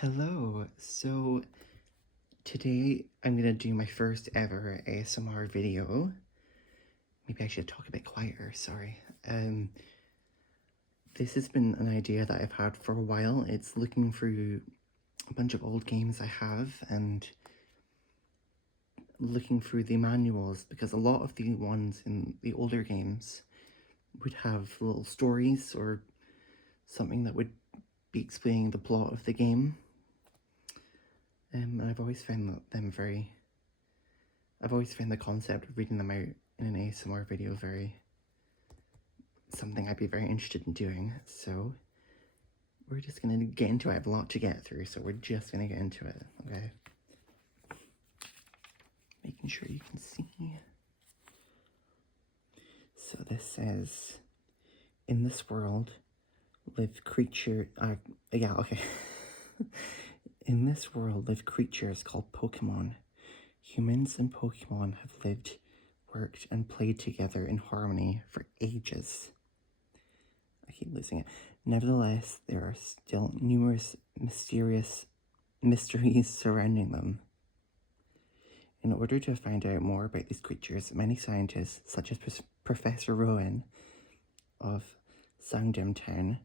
Hello, so today I'm gonna do my first ever ASMR video. Maybe I should talk a bit quieter, sorry. This has been an idea that I've had for a while. It's looking through a bunch of old games I have and looking through the manuals, because a lot of the ones in the older games would have little stories or something that would be explaining the plot of the game. And I've always found the concept of reading them out in an ASMR video something I'd be very interested in doing. So we're just gonna get into it. I have a lot to get through, so we're just gonna get into it, okay? Making sure you can see. So this says, in this world live In this world live creatures called Pokemon. Humans and Pokemon have lived, worked, and played together in harmony for ages. I keep losing it. Nevertheless, there are still numerous mysterious mysteries surrounding them. In order to find out more about these creatures, many scientists, such as Professor Rowan of Sangdam Town,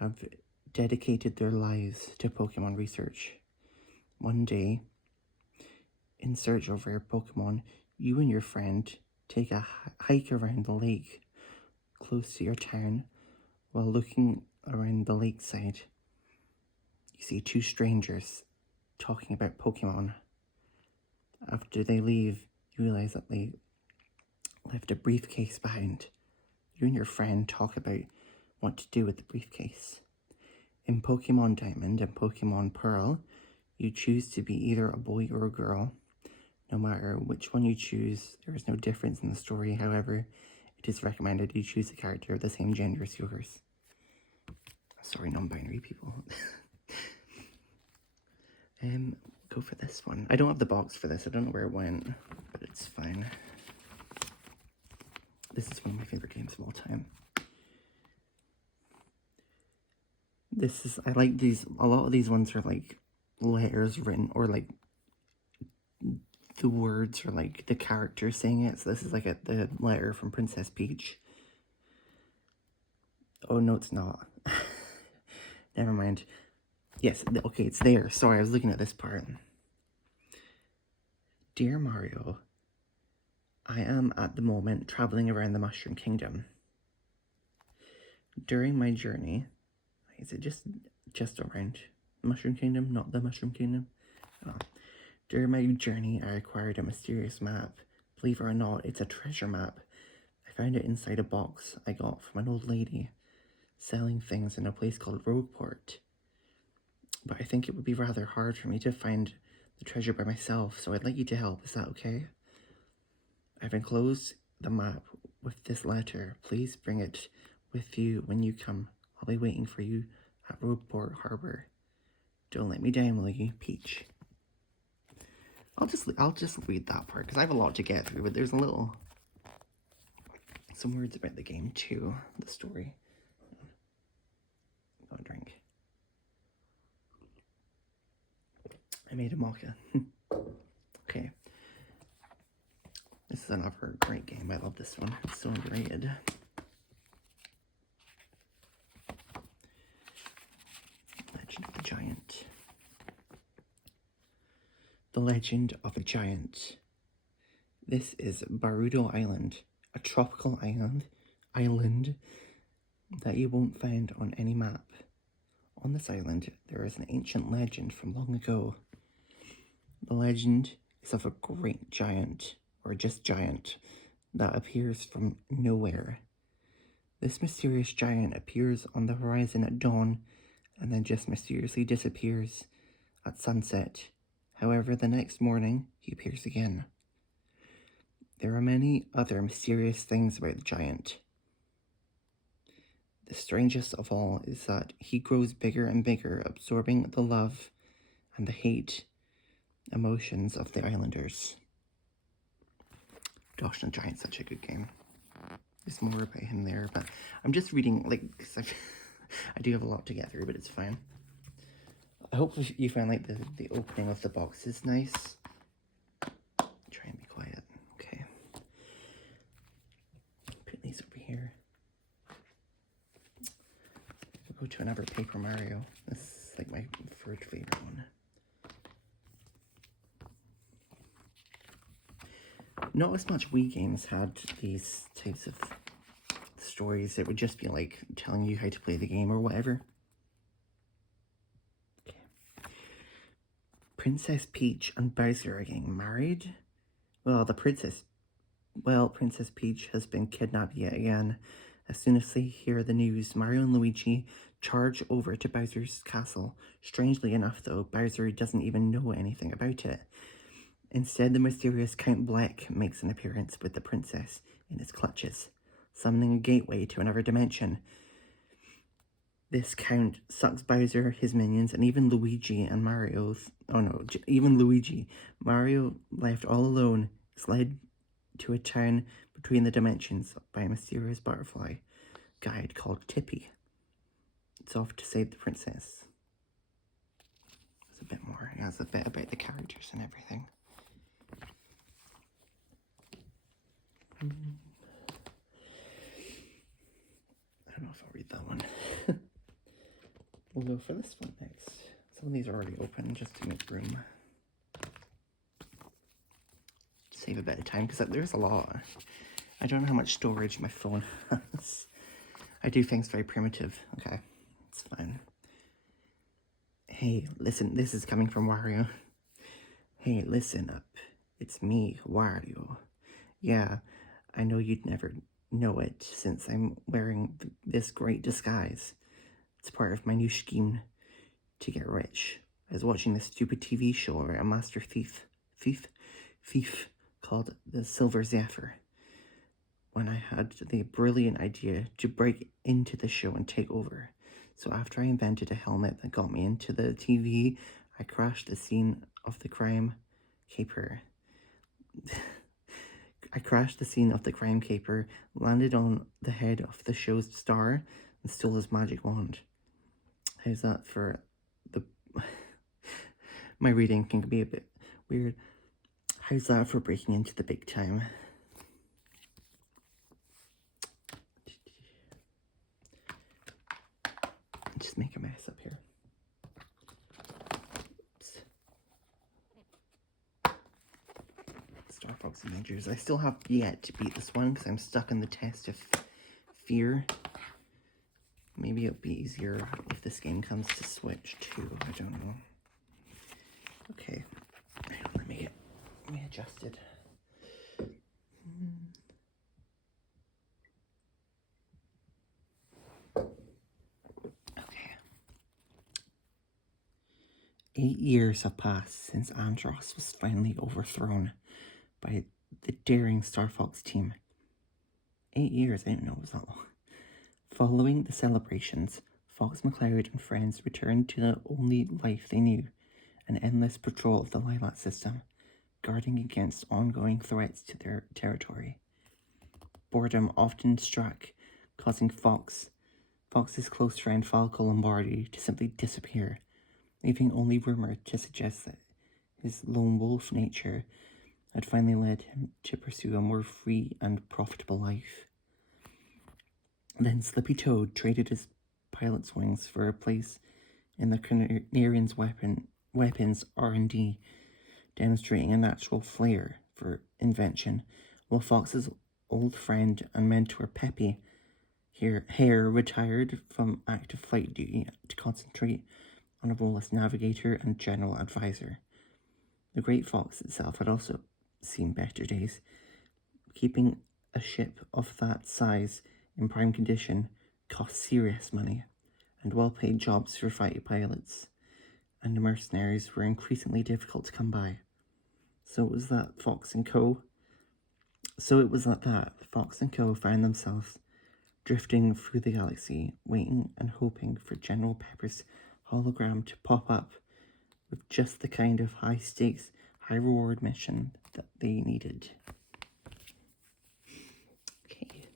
have dedicated their lives to Pokemon research. One day, in search of rare Pokemon, you and your friend take a hike around the lake close to your town. While looking around the lakeside, you see two strangers talking about Pokemon. After they leave, you realize that they left a briefcase behind. You and your friend talk about what to do with the briefcase. In Pokemon Diamond and Pokemon Pearl, you choose to be either a boy or a girl. No matter which one you choose, there is no difference in the story. However, it is recommended you choose a character of the same gender as yours. Sorry, non-binary people. Go for this one. I don't have the box for this. I don't know where it went, but it's fine. This is one of my favorite games of all time. I like these. A lot of these ones are like letters written, or like the words, or like the character saying it. So this is like the letter from Princess Peach. Oh no, it's not. Never mind. Yes, okay, it's there. Sorry, I was looking at this part. Dear Mario, I am at the moment traveling around the Mushroom Kingdom. During my journey, is it just around the Mushroom Kingdom, not the Mushroom Kingdom? Oh. During my journey, I acquired a mysterious map. Believe it or not, it's a treasure map. I found it inside a box I got from an old lady selling things in a place called Rogueport. But I think it would be rather hard for me to find the treasure by myself, so I'd like you to help. Is that okay? I've enclosed the map with this letter. Please bring it with you when you come. I'll be waiting for you at Rogueport Harbor. Don't let me down, will you, Peach? I'll just read that part because I have a lot to get through, but there's some words about the game too, the story. I'll drink. I made a maca. Okay. This is another great game. I love this one. It's so underrated. Legend of the Giant. The Legend of a Giant. This is Barudo Island, a tropical island that you won't find on any map. On this island, there is an ancient legend from long ago. The legend is of a great giant, or just giant, that appears from nowhere. This mysterious giant appears on the horizon at dawn and then just mysteriously disappears at sunset. However, the next morning, he appears again. There are many other mysterious things about the giant. The strangest of all is that he grows bigger and bigger, absorbing the love and the hate emotions of the islanders. Gosh, and Giant's such a good game. There's more about him there, but I'm just reading, like, because I do have a lot to get through, but it's fine. I hope you find like the opening of the box is nice. Try and be quiet. Okay. Put these over here. We'll go to another Paper Mario. This is like my third favorite one. Not as much Wii games had these types of stories. It would just be like telling you how to play the game or whatever. Okay. Princess Peach and Bowser are getting married. Well, Princess Peach has been kidnapped yet again. As soon as they hear the news, Mario and Luigi charge over to Bowser's castle. Strangely enough, though, Bowser doesn't even know anything about it. Instead, the mysterious Count Bleck makes an appearance with the princess in his clutches, summoning a gateway to another dimension. This Count sucks Bowser, his minions, and even Luigi and Mario's... Oh no, even Luigi. Mario, left all alone, is led to a town between the dimensions by a mysterious butterfly guide called Tippy. It's off to save the princess. There's a bit more. It has a bit about the characters and everything. I don't know if I'll read that one. We'll go for this one next. Some of these are already open just to make room. Save a bit of time because there's a lot. I don't know how much storage my phone has. I do things very primitive. Okay, it's fine. Hey, listen, this is coming from Wario. Hey, listen up. It's me, Wario. Yeah, I know you'd never know it since I'm wearing this great disguise. It's part of my new scheme to get rich. I was watching this stupid TV show about a master thief called the Silver Zephyr when I had the brilliant idea to break into the show and take over. So after I invented a helmet that got me into the TV, I crashed the scene of the crime caper. Landed on the head of the show's star, and stole his magic wand. How's that for the... My reading can be a bit weird. How's that for breaking into the big time? Just make a mess up here. Oops. Star Fox Adventures. I still have yet to beat this one because I'm stuck in the test of fear. Maybe it'll be easier if this game comes to Switch too. I don't know. Okay. Let me get readjusted. Okay. 8 years have passed since Andros was finally overthrown by the daring Star Fox team. 8 years, I didn't know it was that long. Following the celebrations, Fox McCloud and friends returned to the only life they knew, an endless patrol of the Lilac system, guarding against ongoing threats to their territory. Boredom often struck, causing Fox's close friend Falco Lombardi to simply disappear, leaving only rumor to suggest that his lone wolf nature had finally led him to pursue a more free and profitable life. Then Slippy Toad traded his pilot's wings for a place in the Canarian's weapons R&D, demonstrating a natural flair for invention, while Fox's old friend and mentor Peppy Hare retired from active flight duty to concentrate on a role as navigator and general advisor. The Great Fox itself had also seen better days. Keeping a ship of that size in prime condition cost serious money, and well-paid jobs for fighter pilots and mercenaries were increasingly difficult to come by. So it was that Fox and Co. found themselves drifting through the galaxy, waiting and hoping for General Pepper's hologram to pop up with just the kind of high-stakes, high-reward mission that they needed. Okay.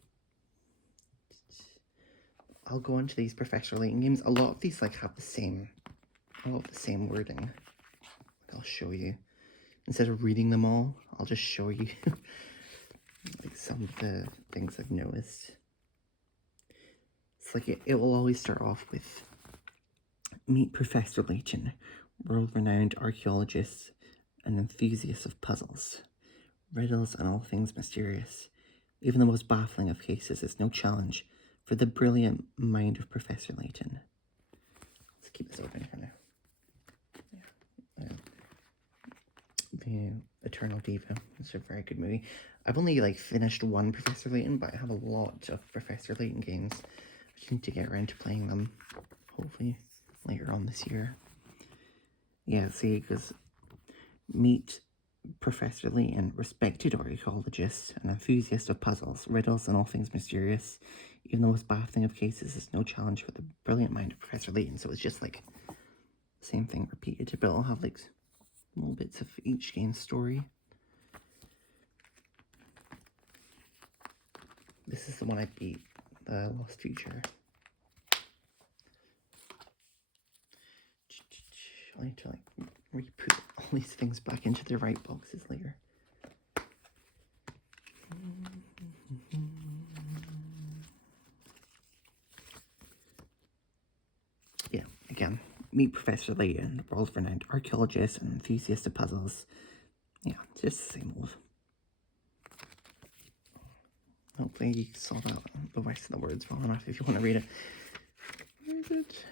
I'll go into these professional laying games. A lot of these have the same all of the same wording. I'll show you. Instead of reading them all, I'll just show you like some of the things I've noticed. It's like it will always start off with, meet Professor Layton, world-renowned archaeologist and enthusiast of puzzles, riddles and all things mysterious. Even the most baffling of cases is no challenge for the brilliant mind of Professor Layton. Let's keep this open for now. The Eternal Diva. It's a very good movie. I've only like finished one Professor Layton, but I have a lot of Professor Layton games. I just need to get around to playing them, hopefully later on this year. Yeah, see, because meet Professor Layton, respected archaeologist and enthusiast of puzzles, riddles, and all things mysterious. Even the most baffling of cases is no challenge for the brilliant mind of Professor Layton. So it's just like the same thing repeated, but it'll have like little bits of each game's story. This is the one I beat, the Lost Future. I need to like re-put all these things back into their right boxes later. Yeah, again, meet Professor Layton, the world-renowned archaeologist and enthusiast of puzzles. Yeah, just the same old. Hopefully you saw that, the rest of the words well enough if you want to read it. Where is it?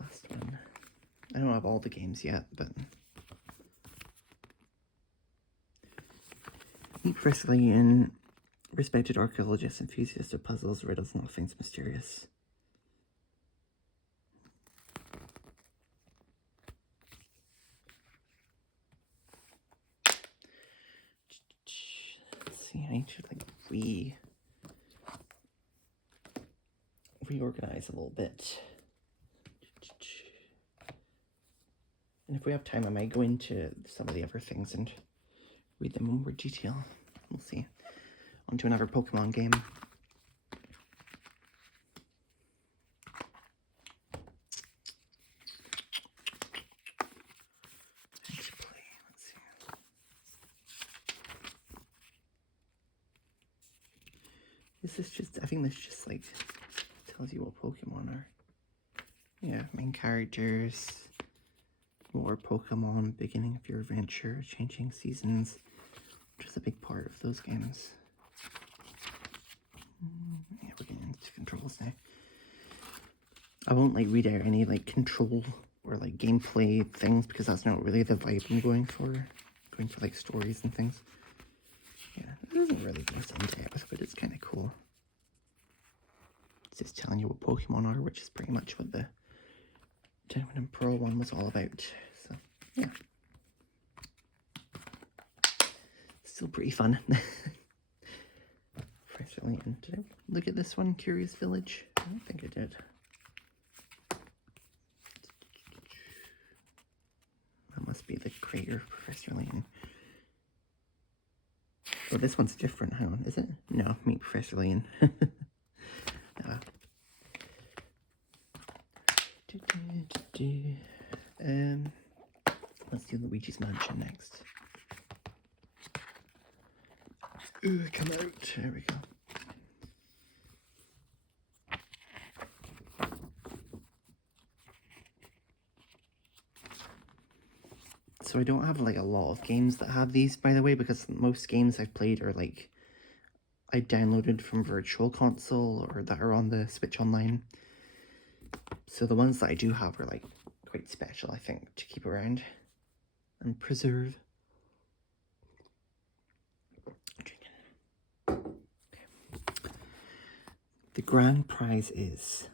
Last one. I don't have all the games yet, but meet Professor Layton, respected archaeologist, enthusiast of puzzles, riddles, and all things mysterious. Let's see, I need to like reorganize a little bit. And if we have time, I might go into some of the other things and read them in more detail. We'll see. On to another Pokemon game. Let's see. This is just, I think this just like tells you what Pokemon are. Yeah, main characters, more Pokemon, beginning of your adventure, changing seasons, which is a big part of those games. Yeah, we're getting into controls now. I won't like read out any like control or like gameplay things because that's not really the vibe I'm going for. Going for like stories and things. Yeah, it doesn't really go into depth, but it's kind of cool. It's just telling you what Pokemon are, which is pretty much what the Diamond and Pearl one was all about. So, yeah. Still pretty fun. Professor Layton. Did I look at this one, Curious Village? I don't think I did. That must be the creator of Professor Layton. Oh, this one's different. Hang on, is it? No, meet Professor Layton. Let's do Luigi's Mansion next. Come out. There we go. So I don't have like a lot of games that have these, by the way, because most games I've played are like I downloaded from Virtual Console or that are on the Switch Online. So the ones that I do have are like quite special, I think, to keep around and preserve. The grand prize is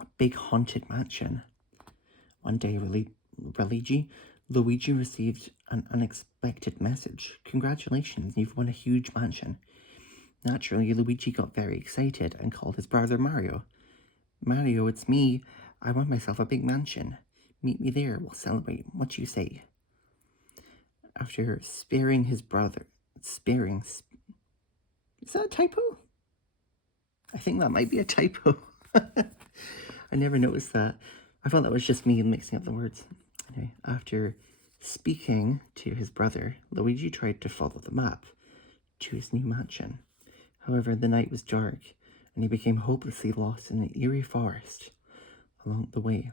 a big haunted mansion. One day, Luigi received an unexpected message. Congratulations, you've won a huge mansion. Naturally, Luigi got very excited and called his brother Mario. Mario, it's me. I want myself a big mansion. Meet me there. We'll celebrate. What do you say? After sparing his brother... Is that a typo? I think that might be a typo. I never noticed that. I thought that was just me mixing up the words. Anyway, after speaking to his brother, Luigi tried to follow the map to his new mansion. However, the night was dark, and he became hopelessly lost in an eerie forest along the way.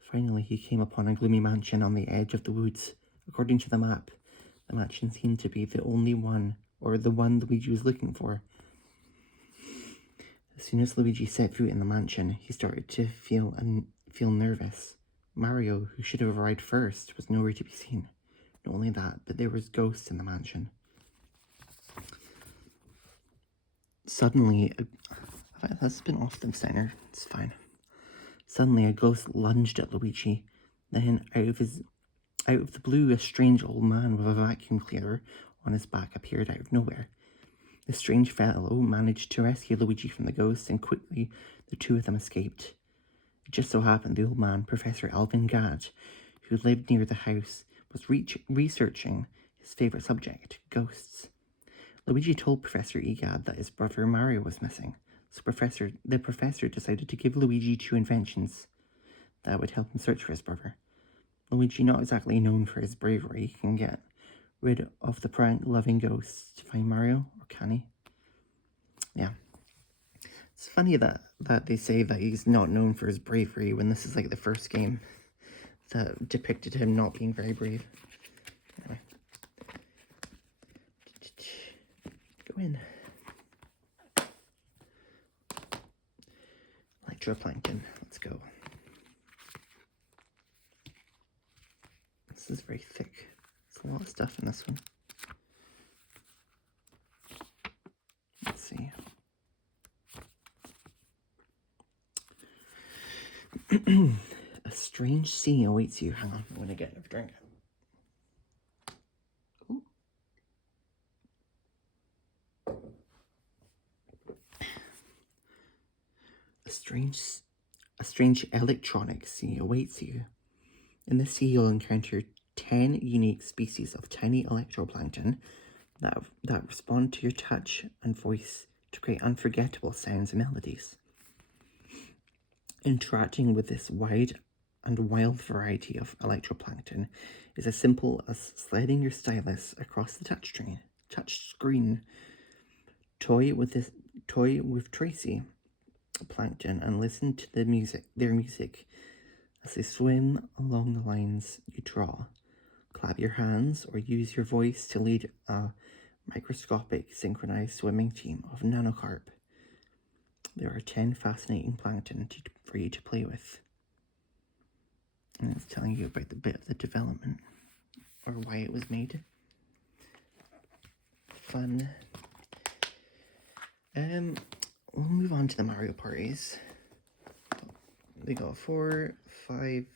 Finally, he came upon a gloomy mansion on the edge of the woods. According to the map, the mansion seemed to be the only one, or the one Luigi was looking for. As soon as Luigi set foot in the mansion, he started to feel nervous. Mario, who should have arrived first, was nowhere to be seen. Not only that, but there was ghosts in the mansion. Suddenly, that's been off the center. It's fine. Suddenly, a ghost lunged at Luigi. Then, out of the blue, a strange old man with a vacuum cleaner on his back appeared out of nowhere. The strange fellow managed to rescue Luigi from the ghost, and quickly the two of them escaped. It just so happened the old man, Professor Alvin Gadd, who lived near the house, was researching his favourite subject, ghosts. Luigi told Professor Egad that his brother Mario was missing, so the professor decided to give Luigi 2 inventions that would help him search for his brother. Luigi, not exactly known for his bravery, can get rid of the prank-loving ghosts to find Mario, or can he? Yeah. It's funny that they say that he's not known for his bravery when this is like the first game that depicted him not being very brave. Anyway. Go in. Electroplankton, let's go. This is very thick. There's a lot of stuff in this one. Let's see. A strange scene awaits you. Hang on, I'm gonna get a drink. Ooh. A strange electronic sea awaits you. In the sea, you'll encounter 10 unique species of tiny electroplankton that respond to your touch and voice to create unforgettable sounds and melodies. Interacting with this wide and wild variety of electroplankton is as simple as sliding your stylus across the touch screen. Toy with Tracy plankton and listen to their music as they swim along the lines you draw. Clap your hands or use your voice to lead a microscopic synchronized swimming team of nanocarp. There are 10 fascinating plankton for you to play with. And it's telling you about the bit of the development or why it was made. Fun. We'll move on to the Mario parties. We got 4, 5,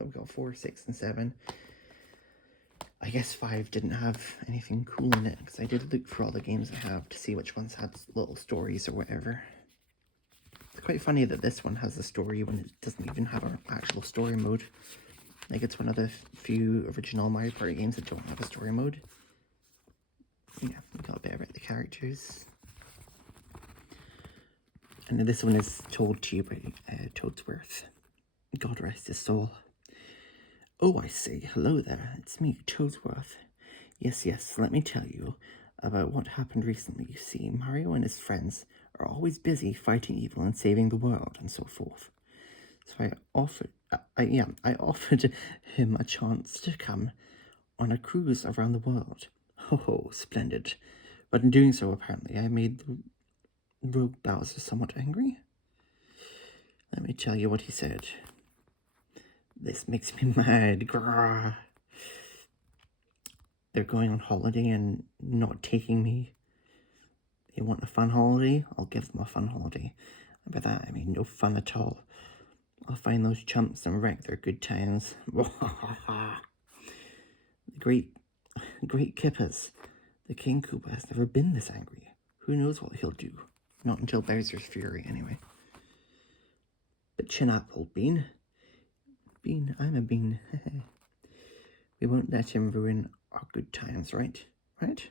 we got 4, 6, and 7. I guess 5 didn't have anything cool in it, because I did look for all the games I have to see which ones had little stories or whatever. It's quite funny that this one has a story when it doesn't even have an actual story mode. Like, it's one of the few original Mario Party games that don't have a story mode. Yeah, we got a bit about the characters. And this one is told to you by Toadsworth. God rest his soul. Oh, I say, hello there. It's me, Toadsworth. Yes, let me tell you about what happened recently. You see, Mario and his friends are always busy fighting evil and saving the world and so forth. So I offered him a chance to come on a cruise around the world. Oh, splendid. But in doing so, apparently, I made the Rogue Bowser somewhat angry. Let me tell you what he said. This makes me mad. Grrr. They're going on holiday and not taking me. They want a fun holiday? I'll give them a fun holiday. And by that, I mean no fun at all. I'll find those chumps and wreck their good times. The great Kippas. The King Koopa has never been this angry. Who knows what he'll do? Not until Bowser's Fury, anyway. But chin up, old bean. Bean, I'm a bean. We won't let him ruin our good times, right? Right?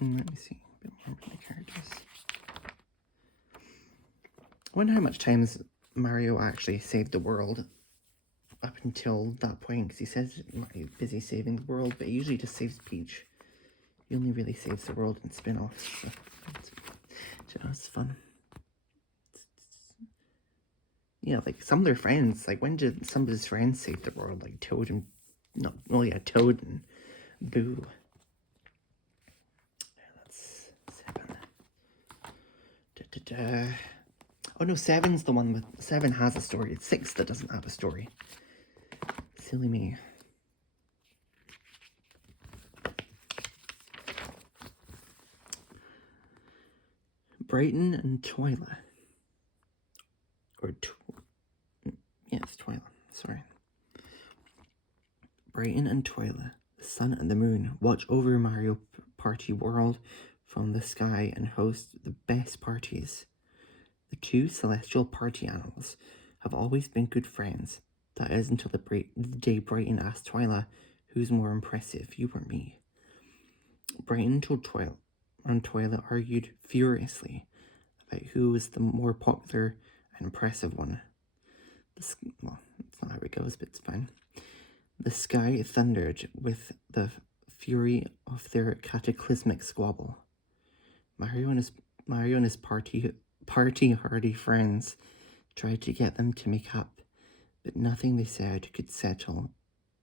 Let me see. bit more about the characters. I wonder how much times Mario actually saved the world up until that point, because he says he's busy saving the world, but he usually just saves Peach. He only really saves the world in spin-offs, so it's fun. Yeah, like some of their friends, like when did some of his friends save the world? Like Toad and, no, well yeah, Toad and Boo. That's 7. Oh no, 7's the one with, 7 has a story. It's 6 that doesn't have a story. Silly me. Brighton and Twyla. Or, yeah, it's Twyla, sorry. Brighton and Twyla, the sun and the moon, watch over Mario Party world from the sky and host the best parties. The 2 celestial party animals have always been good friends. That is until the day Brighton asked Twyla, who's more impressive, you or me? Brighton told Twyla, and Twyla argued furiously about who was the more popular and impressive one. Well, that's not how it goes, but it's fine. The sky thundered with the fury of their cataclysmic squabble. Mario and his party-hardy friends tried to get them to make up, but nothing they said could settle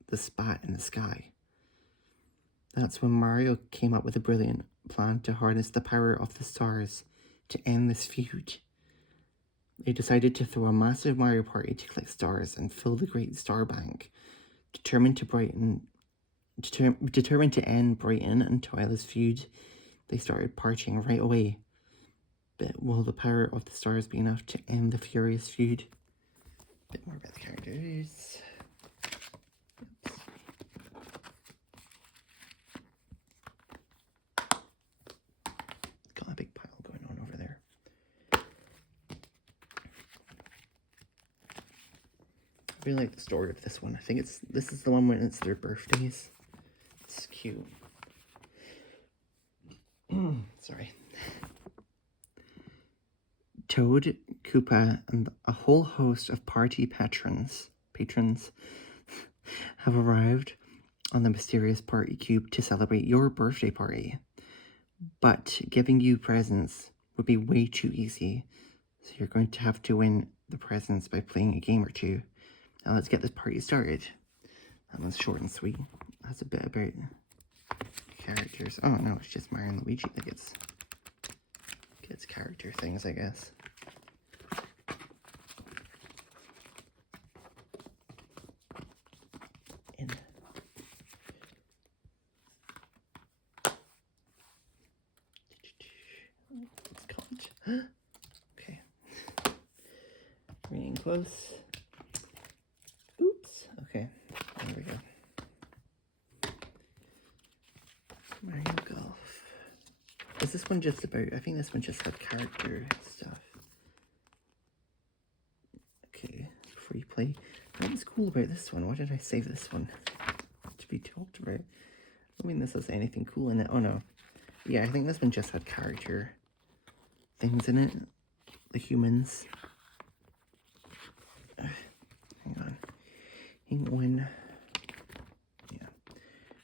the spat in the sky. That's when Mario came up with a brilliant plan to harness the power of the stars to end this feud. They decided to throw a massive Mario Party to collect stars and fill the Great Star Bank. Determined to end Brighton and Twyla's feud, they started partying right away. But will the power of the stars be enough to end the furious feud? A bit more about the characters. Got a big pile going on over there. I really like the story of this one. I think this is the one when it's their birthdays. It's cute. Sorry. Toad, Koopa, and a whole host of party patrons have arrived on the mysterious party cube to celebrate your birthday party. But giving you presents would be way too easy, so you're going to have to win the presents by playing a game or two. Now let's get this party started. That one's short and sweet. That's a bit about characters. Oh no, it's just Mario and Luigi that gets character things, I guess. Okay. Reading close. Oops. Okay. There we go. Mario Golf. Is this one just about... I think this one just had character stuff. Okay. Free play. What was cool about this one? Why did I save this one to be talked about? I mean, this has anything cool in it. Oh, no. Yeah, I think this one just had character things in it. The humans. Hang on. Yeah.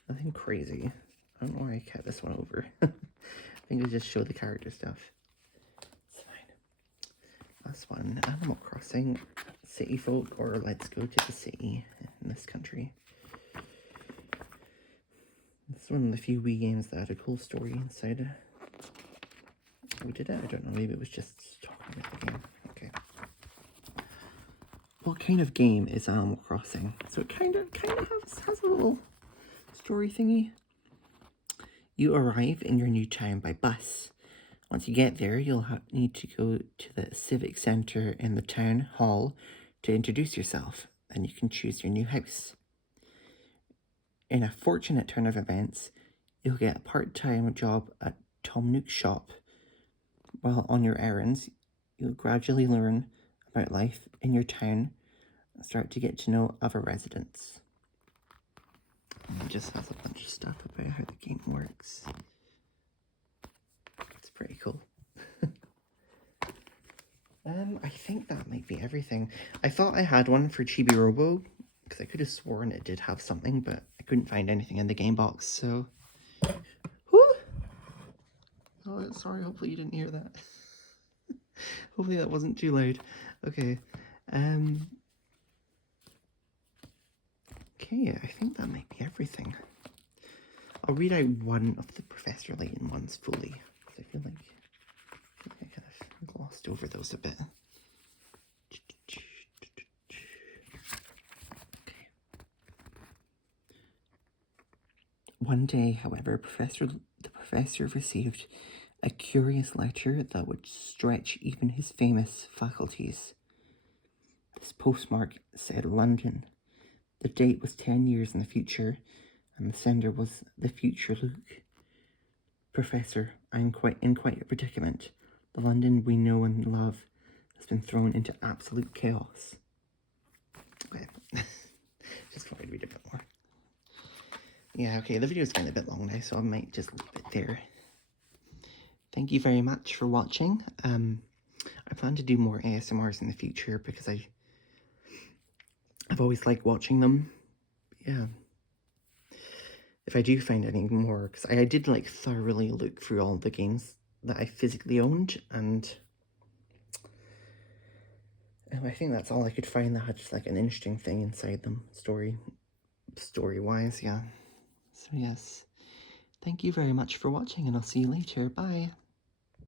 Nothing crazy. I don't know why I kept this one over. I think I just show the character stuff. It's fine. Last one. Animal Crossing. City Folk, or Let's Go to the City in this country. This is one of the few Wii games that had a cool story inside. We did it? I don't know. Maybe it was just talking about the game. Okay. What kind of game is Animal Crossing? So it kind of has a little story thingy. You arrive in your new town by bus. Once you get there, you'll need to go to the civic center in the town hall to introduce yourself, and you can choose your new house. In a fortunate turn of events, you'll get a part-time job at Tom Nook's shop. While on your errands, you'll gradually learn about life in your town and start to get to know other residents. And it just has a bunch of stuff about how the game works. I think that might be everything. I thought I had one for Chibi Robo, because I could have sworn it did have something, but I couldn't find anything in the game box, so... Whew! Oh, sorry, hopefully you didn't hear that. Hopefully that wasn't too loud. Okay, okay, I think that might be everything. I'll read out one of the Professor Layton ones fully, because I feel like I kind of glossed over those a bit. Okay. One day, however, the professor received a curious letter that would stretch even his famous faculties. This postmark said London. The date was 10 years in the future, and the sender was the future Luke. Professor, I am in quite a predicament. The London we know and love has been thrown into absolute chaos. Okay, just thought I'd read a bit more. Yeah, okay, the video's getting a bit long now, so I might just leave it there. Thank you very much for watching. I plan to do more ASMRs in the future because I've always liked watching them. Yeah. If I do find any more, because I did like thoroughly look through all the games that I physically owned, and I think that's all I could find that had just like an interesting thing inside them, story-wise, yeah. So yes, thank you very much for watching, and I'll see you later. Bye!